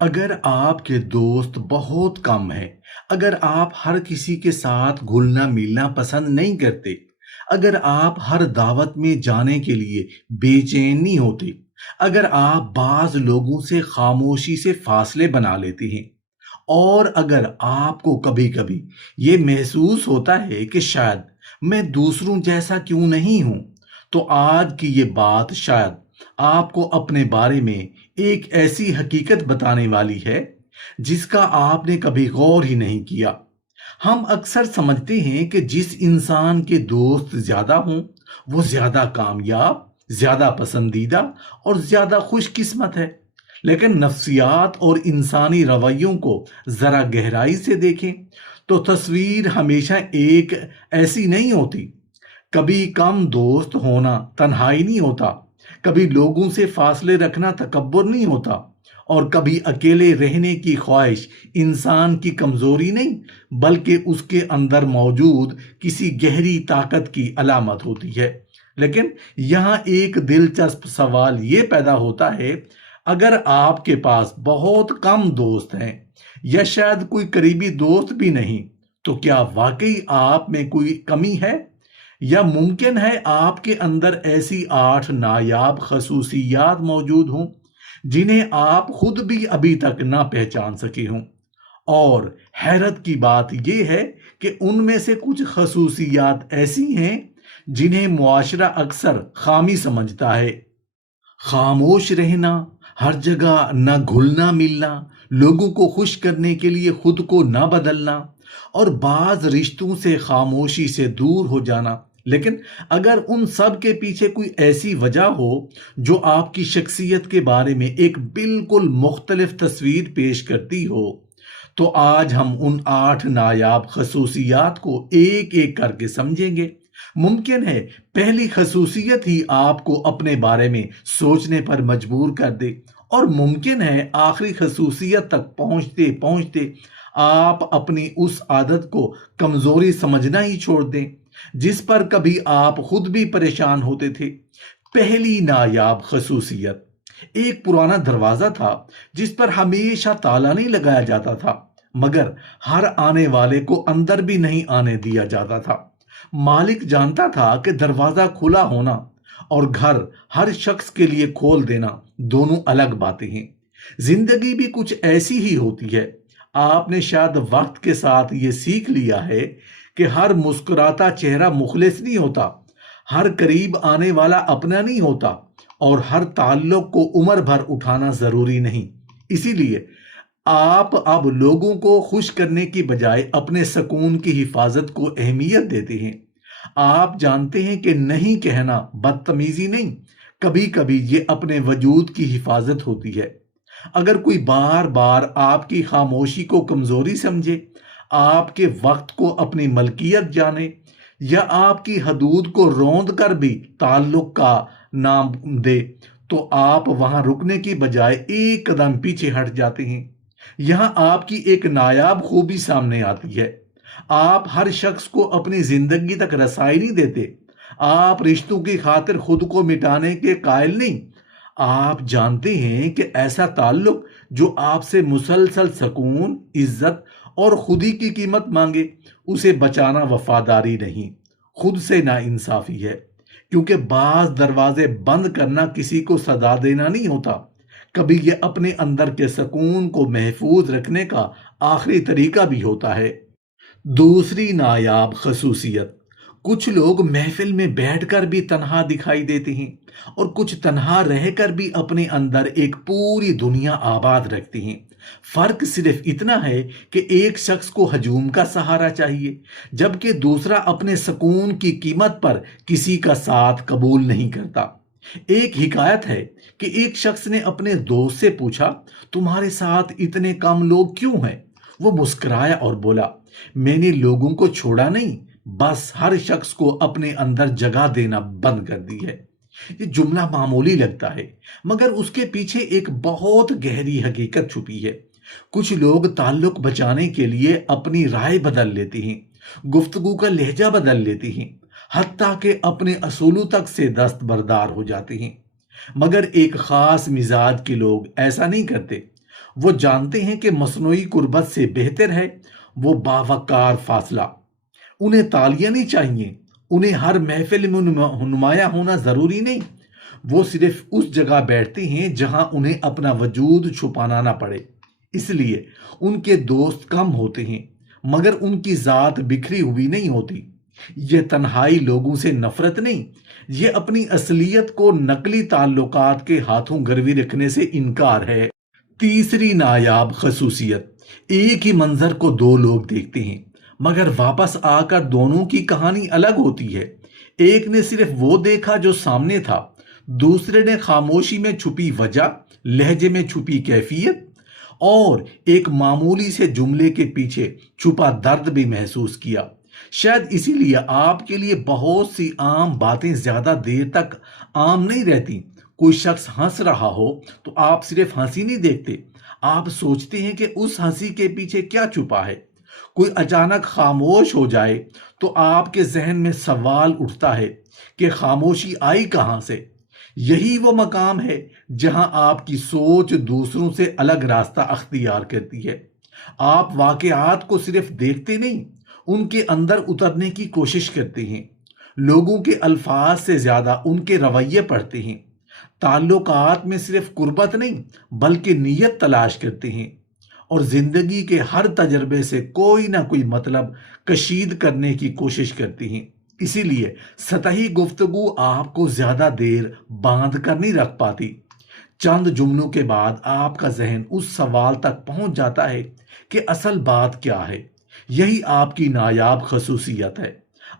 اگر آپ کے دوست بہت کم ہیں، اگر آپ ہر کسی کے ساتھ گھلنا ملنا پسند نہیں کرتے، اگر آپ ہر دعوت میں جانے کے لیے بے چین نہیں ہوتے، اگر آپ بعض لوگوں سے خاموشی سے فاصلے بنا لیتے ہیں، اور اگر آپ کو کبھی کبھی یہ محسوس ہوتا ہے کہ شاید میں دوسروں جیسا کیوں نہیں ہوں، تو آج کی یہ بات شاید آپ کو اپنے بارے میں ایک ایسی حقیقت بتانے والی ہے جس کا آپ نے کبھی غور ہی نہیں کیا۔ ہم اکثر سمجھتے ہیں کہ جس انسان کے دوست زیادہ ہوں وہ زیادہ کامیاب، زیادہ پسندیدہ اور زیادہ خوش قسمت ہے، لیکن نفسیات اور انسانی رویوں کو ذرا گہرائی سے دیکھیں تو تصویر ہمیشہ ایک ایسی نہیں ہوتی۔ کبھی کم دوست ہونا تنہائی نہیں ہوتا، کبھی لوگوں سے فاصلے رکھنا تکبر نہیں ہوتا، اور کبھی اکیلے رہنے کی خواہش انسان کی کمزوری نہیں بلکہ اس کے اندر موجود کسی گہری طاقت کی علامت ہوتی ہے۔ لیکن یہاں ایک دلچسپ سوال یہ پیدا ہوتا ہے، اگر آپ کے پاس بہت کم دوست ہیں یا شاید کوئی قریبی دوست بھی نہیں، تو کیا واقعی آپ میں کوئی کمی ہے؟ یا ممکن ہے آپ کے اندر ایسی 8 نایاب خصوصیات موجود ہوں جنہیں آپ خود بھی ابھی تک نہ پہچان سکے ہوں؟ اور حیرت کی بات یہ ہے کہ ان میں سے کچھ خصوصیات ایسی ہیں جنہیں معاشرہ اکثر خامی سمجھتا ہے۔ خاموش رہنا، ہر جگہ نہ گھلنا ملنا، لوگوں کو خوش کرنے کے لیے خود کو نہ بدلنا، اور بعض رشتوں سے خاموشی سے دور ہو جانا۔ لیکن اگر ان سب کے پیچھے کوئی ایسی وجہ ہو جو آپ کی شخصیت کے بارے میں ایک بالکل مختلف تصویر پیش کرتی ہو، تو آج ہم ان 8 نایاب خصوصیات کو ایک ایک کر کے سمجھیں گے۔ ممکن ہے پہلی خصوصیت ہی آپ کو اپنے بارے میں سوچنے پر مجبور کر دے، اور ممکن ہے آخری خصوصیت تک پہنچتے پہنچتے آپ اپنی اس عادت کو کمزوری سمجھنا ہی چھوڑ دیں جس پر کبھی آپ خود بھی پریشان ہوتے تھے۔ پہلی نایاب خصوصیت: ایک پرانا دروازہ تھا جس پر ہمیشہ تالا نہیں لگایا جاتا تھا، مگر ہر آنے والے کو اندر بھی نہیں آنے دیا جاتا تھا۔ مالک جانتا تھا کہ دروازہ کھلا ہونا اور گھر ہر شخص کے لیے کھول دینا دونوں الگ باتیں ہیں۔ زندگی بھی کچھ ایسی ہی ہوتی ہے۔ آپ نے شاید وقت کے ساتھ یہ سیکھ لیا ہے کہ ہر مسکراتا چہرہ مخلص نہیں ہوتا، ہر قریب آنے والا اپنا نہیں ہوتا، اور ہر تعلق کو عمر بھر اٹھانا ضروری نہیں۔ اسی لیے آپ اب لوگوں کو خوش کرنے کی بجائے اپنے سکون کی حفاظت کو اہمیت دیتے ہیں۔ آپ جانتے ہیں کہ نہیں کہنا بدتمیزی نہیں، کبھی کبھی یہ اپنے وجود کی حفاظت ہوتی ہے۔ اگر کوئی بار بار آپ کی خاموشی کو کمزوری سمجھے، آپ کے وقت کو اپنی ملکیت جانے، یا آپ کی حدود کو روند کر بھی تعلق کا نام دے، تو آپ وہاں رکنے کی بجائے ایک قدم پیچھے ہٹ جاتے ہیں۔ یہاں آپ کی ایک نایاب خوبی سامنے آتی ہے: آپ ہر شخص کو اپنی زندگی تک رسائی نہیں دیتے۔ آپ رشتوں کی خاطر خود کو مٹانے کے قائل نہیں۔ آپ جانتے ہیں کہ ایسا تعلق جو آپ سے مسلسل سکون، عزت اور خودی کی قیمت مانگے، اسے بچانا وفاداری نہیں، خود سے نا انصافی ہے۔ کیونکہ بعض دروازے بند کرنا کسی کو سزا دینا نہیں ہوتا، کبھی یہ اپنے اندر کے سکون کو محفوظ رکھنے کا آخری طریقہ بھی ہوتا ہے۔ دوسری نایاب خصوصیت: کچھ لوگ محفل میں بیٹھ کر بھی تنہا دکھائی دیتے ہیں، اور کچھ تنہا رہ کر بھی اپنے اندر ایک پوری دنیا آباد رکھتے ہیں۔ فرق صرف اتنا ہے کہ ایک شخص کو ہجوم کا سہارا چاہیے، جبکہ دوسرا اپنے سکون کی قیمت پر کسی کا ساتھ قبول نہیں کرتا۔ ایک حکایت ہے کہ ایک شخص نے اپنے دوست سے پوچھا، تمہارے ساتھ اتنے کم لوگ کیوں ہیں؟ وہ مسکرایا اور بولا، میں نے لوگوں کو چھوڑا نہیں، بس ہر شخص کو اپنے اندر جگہ دینا بند کر دی ہے۔ یہ جملہ معمولی لگتا ہے، مگر اس کے پیچھے ایک بہت گہری حقیقت چھپی ہے۔ کچھ لوگ تعلق بچانے کے لیے اپنی رائے بدل لیتے ہیں، گفتگو کا لہجہ بدل لیتے ہیں، حتیٰ کہ اپنے اصولوں تک سے دستبردار ہو جاتے ہیں۔ مگر ایک خاص مزاج کے لوگ ایسا نہیں کرتے۔ وہ جانتے ہیں کہ مصنوعی قربت سے بہتر ہے وہ باوقار فاصلہ۔ انہیں تالیاں نہیں چاہیے، انہیں ہر محفل میں نمایاں ہونا ضروری نہیں۔ وہ صرف اس جگہ بیٹھتے ہیں جہاں انہیں اپنا وجود چھپانا نہ پڑے۔ اس لیے ان کے دوست کم ہوتے ہیں، مگر ان کی ذات بکھری ہوئی نہیں ہوتی۔ یہ تنہائی لوگوں سے نفرت نہیں، یہ اپنی اصلیت کو نقلی تعلقات کے ہاتھوں گروی رکھنے سے انکار ہے۔ تیسری نایاب خصوصیت، ایک ہی منظر کو دو لوگ دیکھتے ہیں مگر واپس آ کر دونوں کی کہانی الگ ہوتی ہے۔ ایک نے صرف وہ دیکھا جو سامنے تھا، دوسرے نے خاموشی میں چھپی وجہ، لہجے میں چھپی کیفیت اور ایک معمولی سے جملے کے پیچھے چھپا درد بھی محسوس کیا۔ شاید اسی لیے آپ کے لیے بہت سی عام باتیں زیادہ دیر تک عام نہیں رہتی۔ کوئی شخص ہنس رہا ہو تو آپ صرف ہنسی نہیں دیکھتے، آپ سوچتے ہیں کہ اس ہنسی کے پیچھے کیا چھپا ہے۔ کوئی اچانک خاموش ہو جائے تو آپ کے ذہن میں سوال اٹھتا ہے کہ خاموشی آئی کہاں سے؟ یہی وہ مقام ہے جہاں آپ کی سوچ دوسروں سے الگ راستہ اختیار کرتی ہے۔ آپ واقعات کو صرف دیکھتے نہیں، ان کے اندر اترنے کی کوشش کرتے ہیں۔ لوگوں کے الفاظ سے زیادہ ان کے رویے پڑھتے ہیں۔ تعلقات میں صرف قربت نہیں بلکہ نیت تلاش کرتے ہیں، اور زندگی کے ہر تجربے سے کوئی نہ کوئی مطلب کشید کرنے کی کوشش کرتے ہیں۔ اسی لیے سطحی گفتگو آپ کو زیادہ دیر باندھ کر نہیں رکھ پاتی۔ چند جملوں کے بعد آپ کا ذہن اس سوال تک پہنچ جاتا ہے کہ اصل بات کیا ہے۔ یہی آپ کی نایاب خصوصیت ہے۔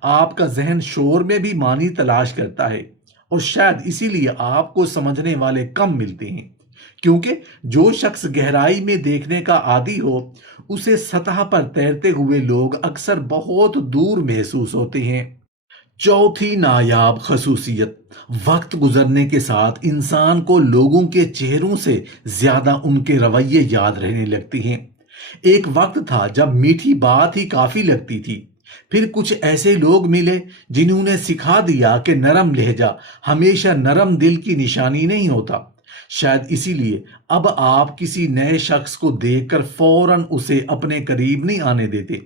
آپ کا ذہن شور میں بھی معنی تلاش کرتا ہے، اور شاید اسی لیے آپ کو سمجھنے والے کم ملتے ہیں، کیونکہ جو شخص گہرائی میں دیکھنے کا عادی ہو اسے سطح پر تیرتے ہوئے لوگ اکثر بہت دور محسوس ہوتے ہیں۔ چوتھی نایاب خصوصیت، وقت گزرنے کے ساتھ انسان کو لوگوں کے چہروں سے زیادہ ان کے رویے یاد رہنے لگتے ہیں۔ ایک وقت تھا جب میٹھی بات ہی کافی لگتی تھی، پھر کچھ ایسے لوگ ملے جنہوں نے سکھا دیا کہ نرم لہجہ ہمیشہ نرم دل کی نشانی نہیں ہوتا۔ شاید اسی لیے اب آپ کسی نئے شخص کو دیکھ کر فوراً اسے اپنے قریب نہیں آنے دیتے۔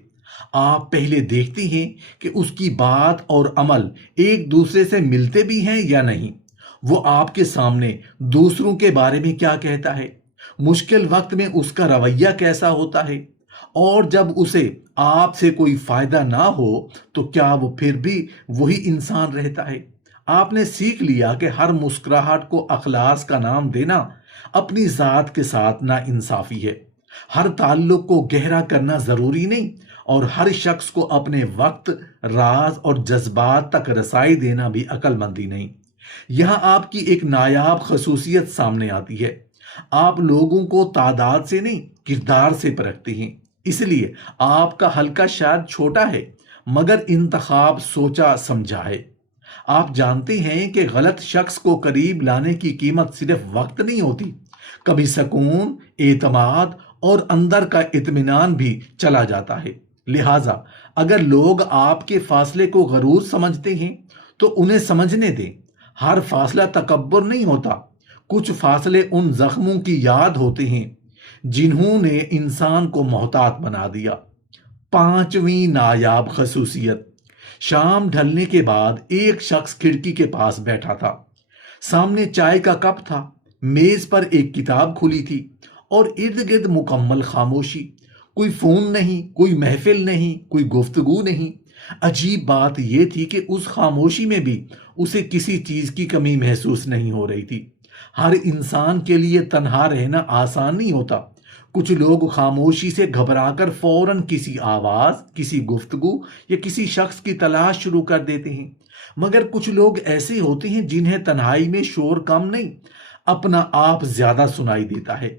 آپ پہلے دیکھتے ہیں کہ اس کی بات اور عمل ایک دوسرے سے ملتے بھی ہیں یا نہیں۔ وہ آپ کے سامنے دوسروں کے بارے میں کیا کہتا ہے، مشکل وقت میں اس کا رویہ کیسا ہوتا ہے، اور جب اسے آپ سے کوئی فائدہ نہ ہو تو کیا وہ پھر بھی وہی انسان رہتا ہے۔ آپ نے سیکھ لیا کہ ہر مسکراہٹ کو اخلاص کا نام دینا اپنی ذات کے ساتھ ناانصافی ہے۔ ہر تعلق کو گہرا کرنا ضروری نہیں، اور ہر شخص کو اپنے وقت، راز اور جذبات تک رسائی دینا بھی عقل مندی نہیں۔ یہاں آپ کی ایک نایاب خصوصیت سامنے آتی ہے۔ آپ لوگوں کو تعداد سے نہیں کردار سے پرکھتے ہیں۔ اس لیے آپ کا حلقہ شاید چھوٹا ہے مگر انتخاب سوچا سمجھا ہے۔ آپ جانتے ہیں کہ غلط شخص کو قریب لانے کی قیمت صرف وقت نہیں ہوتی، کبھی سکون، اعتماد اور اندر کا اطمینان بھی چلا جاتا ہے۔ لہٰذا اگر لوگ آپ کے فاصلے کو غرور سمجھتے ہیں تو انہیں سمجھنے دیں۔ ہر فاصلہ تکبر نہیں ہوتا، کچھ فاصلے ان زخموں کی یاد ہوتے ہیں جنہوں نے انسان کو محتاط بنا دیا۔ پانچویں نایاب خصوصیت، شام ڈھلنے کے بعد ایک شخص کھڑکی کے پاس بیٹھا تھا۔ سامنے چائے کا کپ تھا، میز پر ایک کتاب کھلی تھی اور ارد گرد مکمل خاموشی۔ کوئی فون نہیں، کوئی محفل نہیں، کوئی گفتگو نہیں۔ عجیب بات یہ تھی کہ اس خاموشی میں بھی اسے کسی چیز کی کمی محسوس نہیں ہو رہی تھی۔ ہر انسان کے لیے تنہا رہنا آسان نہیں ہوتا۔ کچھ لوگ خاموشی سے گھبرا کر فوراً کسی آواز، کسی گفتگو یا کسی شخص کی تلاش شروع کر دیتے ہیں، مگر کچھ لوگ ایسے ہوتے ہیں جنہیں تنہائی میں شور کم نہیں، اپنا آپ زیادہ سنائی دیتا ہے۔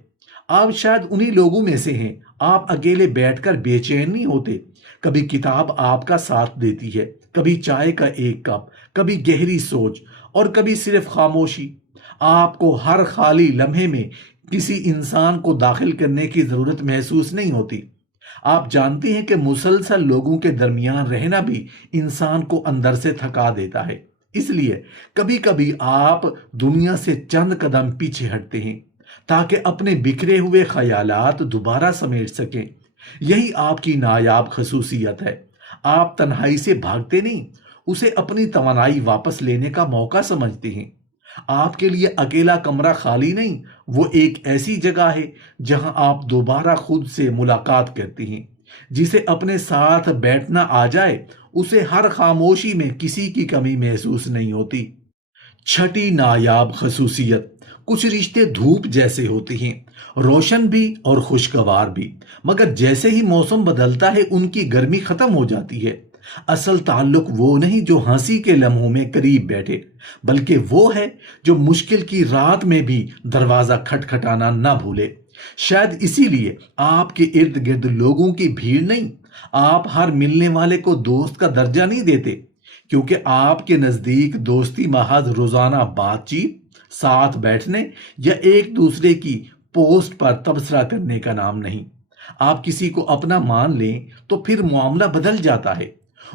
آپ شاید انہی لوگوں میں سے ہیں۔ آپ اکیلے بیٹھ کر بے چین نہیں ہوتے، کبھی کتاب آپ کا ساتھ دیتی ہے، کبھی چائے کا ایک کپ، کبھی گہری سوچ اور کبھی صرف خاموشی۔ آپ کو ہر خالی لمحے میں کسی انسان کو داخل کرنے کی ضرورت محسوس نہیں ہوتی۔ آپ جانتے ہیں کہ مسلسل لوگوں کے درمیان رہنا بھی انسان کو اندر سے تھکا دیتا ہے۔ اس لیے کبھی کبھی آپ دنیا سے چند قدم پیچھے ہٹتے ہیں، تاکہ اپنے بکھرے ہوئے خیالات دوبارہ سمیٹ سکیں۔ یہی آپ کی نایاب خصوصیت ہے۔ آپ تنہائی سے بھاگتے نہیں، اسے اپنی توانائی واپس لینے کا موقع سمجھتے ہیں۔ آپ کے لیے اکیلا کمرہ خالی نہیں، وہ ایک ایسی جگہ ہے جہاں آپ دوبارہ خود سے ملاقات کرتے ہیں۔ جسے اپنے ساتھ بیٹھنا آ جائے، اسے ہر خاموشی میں کسی کی کمی محسوس نہیں ہوتی۔ چھٹی نایاب خصوصیت، کچھ رشتے دھوپ جیسے ہوتے ہیں، روشن بھی اور خوشگوار بھی، مگر جیسے ہی موسم بدلتا ہے ان کی گرمی ختم ہو جاتی ہے۔ اصل تعلق وہ نہیں جو ہنسی کے لمحوں میں قریب بیٹھے، بلکہ وہ ہے جو مشکل کی رات میں بھی دروازہ کھٹکھٹانا نہ بھولے۔ شاید اسی لیے آپ کے ارد گرد لوگوں کی بھیڑ نہیں، آپ ہر ملنے والے کو دوست کا درجہ نہیں دیتے، کیونکہ آپ کے نزدیک دوستی محض روزانہ بات چیت، ساتھ بیٹھنے یا ایک دوسرے کی پوسٹ پر تبصرہ کرنے کا نام نہیں۔ آپ کسی کو اپنا مان لیں تو پھر معاملہ بدل جاتا ہے۔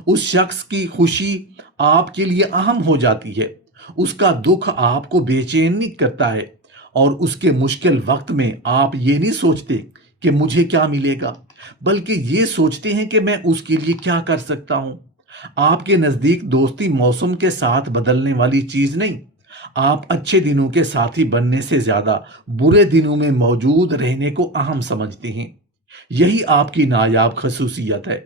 اس شخص کی خوشی آپ کے لیے اہم ہو جاتی ہے، اس کا دکھ آپ کو بے چین نہیں کرتا ہے، اور اس کے مشکل وقت میں آپ یہ نہیں سوچتے کہ مجھے کیا ملے گا، بلکہ یہ سوچتے ہیں کہ میں اس کے لیے کیا کر سکتا ہوں۔ آپ کے نزدیک دوستی موسم کے ساتھ بدلنے والی چیز نہیں، آپ اچھے دنوں کے ساتھی بننے سے زیادہ برے دنوں میں موجود رہنے کو اہم سمجھتے ہیں۔ یہی آپ کی نایاب خصوصیت ہے۔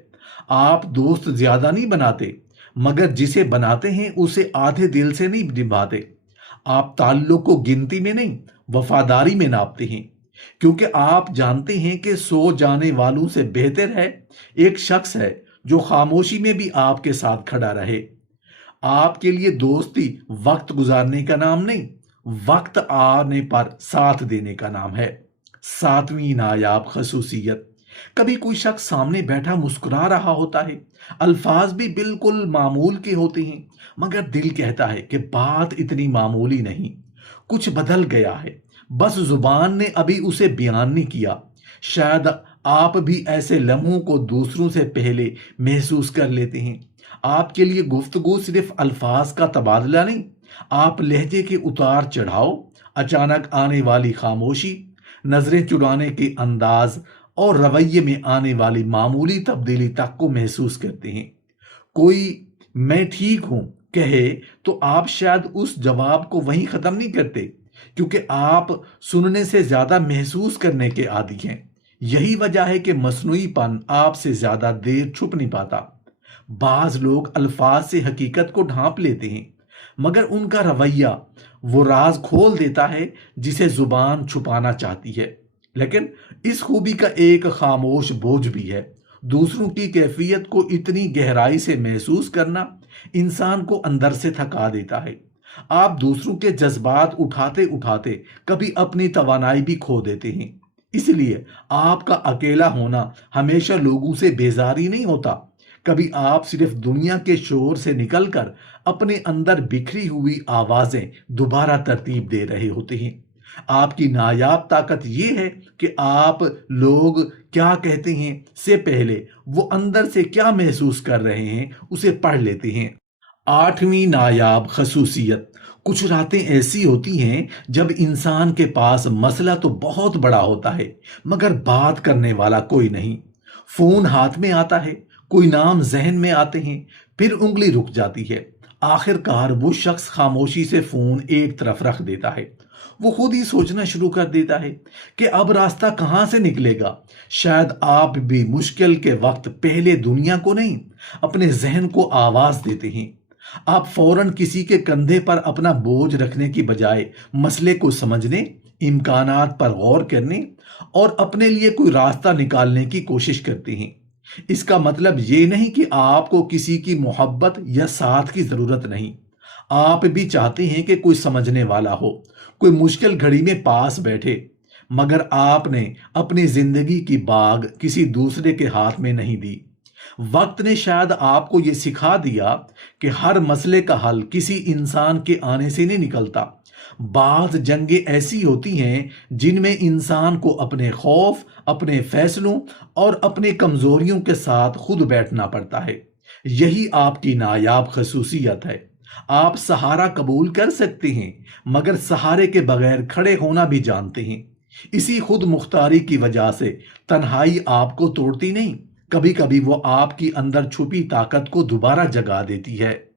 آپ دوست زیادہ نہیں بناتے، مگر جسے بناتے ہیں اسے آدھے دل سے نہیں نبھاتے۔ آپ تعلق کو گنتی میں نہیں، وفاداری میں ناپتے ہیں، کیونکہ آپ جانتے ہیں کہ 100 جانے والوں سے بہتر ہے ایک شخص ہے جو خاموشی میں بھی آپ کے ساتھ کھڑا رہے۔ آپ کے لیے دوستی وقت گزارنے کا نام نہیں، وقت آنے پر ساتھ دینے کا نام ہے۔ ساتویں نایاب خصوصیت، کبھی کوئی شخص سامنے بیٹھا مسکرا رہا ہوتا ہے، الفاظ بھی بالکل معمول کے ہوتے ہیں، مگر دل کہتا ہے کہ بات اتنی معمولی نہیں، کچھ بدل گیا ہے، بس زبان نے ابھی اسے بیان نہیں کیا۔ شاید آپ بھی ایسے لمحوں کو دوسروں سے پہلے محسوس کر لیتے ہیں۔ آپ کے لیے گفتگو صرف الفاظ کا تبادلہ نہیں، آپ لہجے کے اتار چڑھاؤ، اچانک آنے والی خاموشی، نظریں چرانے کے انداز اور رویے میں آنے والی معمولی تبدیلی تک کو محسوس کرتے ہیں۔ کوئی میں ٹھیک ہوں کہے تو آپ شاید اس جواب کو وہیں ختم نہیں کرتے، کیونکہ آپ سننے سے زیادہ محسوس کرنے کے عادی ہیں۔ یہی وجہ ہے کہ مصنوعی پن آپ سے زیادہ دیر چھپ نہیں پاتا۔ بعض لوگ الفاظ سے حقیقت کو ڈھانپ لیتے ہیں، مگر ان کا رویہ وہ راز کھول دیتا ہے جسے زبان چھپانا چاہتی ہے۔ لیکن اس خوبی کا ایک خاموش بوجھ بھی ہے۔ دوسروں کی کیفیت کو اتنی گہرائی سے محسوس کرنا انسان کو اندر سے تھکا دیتا ہے۔ آپ دوسروں کے جذبات اٹھاتے اٹھاتے کبھی اپنی توانائی بھی کھو دیتے ہیں۔ اس لیے آپ کا اکیلا ہونا ہمیشہ لوگوں سے بیزاری نہیں ہوتا، کبھی آپ صرف دنیا کے شور سے نکل کر اپنے اندر بکھری ہوئی آوازیں دوبارہ ترتیب دے رہے ہوتے ہیں۔ آپ کی نایاب طاقت یہ ہے کہ آپ لوگ کیا کہتے ہیں سے پہلے وہ اندر سے کیا محسوس کر رہے ہیں اسے پڑھ لیتے ہیں۔ آٹھویں نایاب خصوصیت، کچھ راتیں ایسی ہوتی ہیں جب انسان کے پاس مسئلہ تو بہت بڑا ہوتا ہے، مگر بات کرنے والا کوئی نہیں۔ فون ہاتھ میں آتا ہے، کوئی نام ذہن میں آتے ہیں، پھر انگلی رک جاتی ہے۔ آخر کار وہ شخص خاموشی سے فون ایک طرف رکھ دیتا ہے۔ وہ خود ہی سوچنا شروع کر دیتا ہے کہ اب راستہ کہاں سے نکلے گا۔ شاید آپ بھی مشکل کے وقت پہلے دنیا کو نہیں، اپنے ذہن کو آواز دیتے ہیں۔ آپ فوراً کسی کے کندھے پر اپنا بوجھ رکھنے کی بجائے مسئلے کو سمجھنے، امکانات پر غور کرنے اور اپنے لیے کوئی راستہ نکالنے کی کوشش کرتے ہیں۔ اس کا مطلب یہ نہیں کہ آپ کو کسی کی محبت یا ساتھ کی ضرورت نہیں۔ آپ بھی چاہتے ہیں کہ کوئی سمجھنے والا ہو، کوئی مشکل گھڑی میں پاس بیٹھے، مگر آپ نے اپنی زندگی کی باغ کسی دوسرے کے ہاتھ میں نہیں دی۔ وقت نے شاید آپ کو یہ سکھا دیا کہ ہر مسئلے کا حل کسی انسان کے آنے سے نہیں نکلتا۔ بعض جنگیں ایسی ہوتی ہیں جن میں انسان کو اپنے خوف، اپنے فیصلوں اور اپنے کمزوریوں کے ساتھ خود بیٹھنا پڑتا ہے۔ یہی آپ کی نایاب خصوصیت ہے۔ آپ سہارا قبول کر سکتے ہیں مگر سہارے کے بغیر کھڑے ہونا بھی جانتے ہیں۔ اسی خود مختاری کی وجہ سے تنہائی آپ کو توڑتی نہیں، کبھی کبھی وہ آپ کی اندر چھپی طاقت کو دوبارہ جگا دیتی ہے۔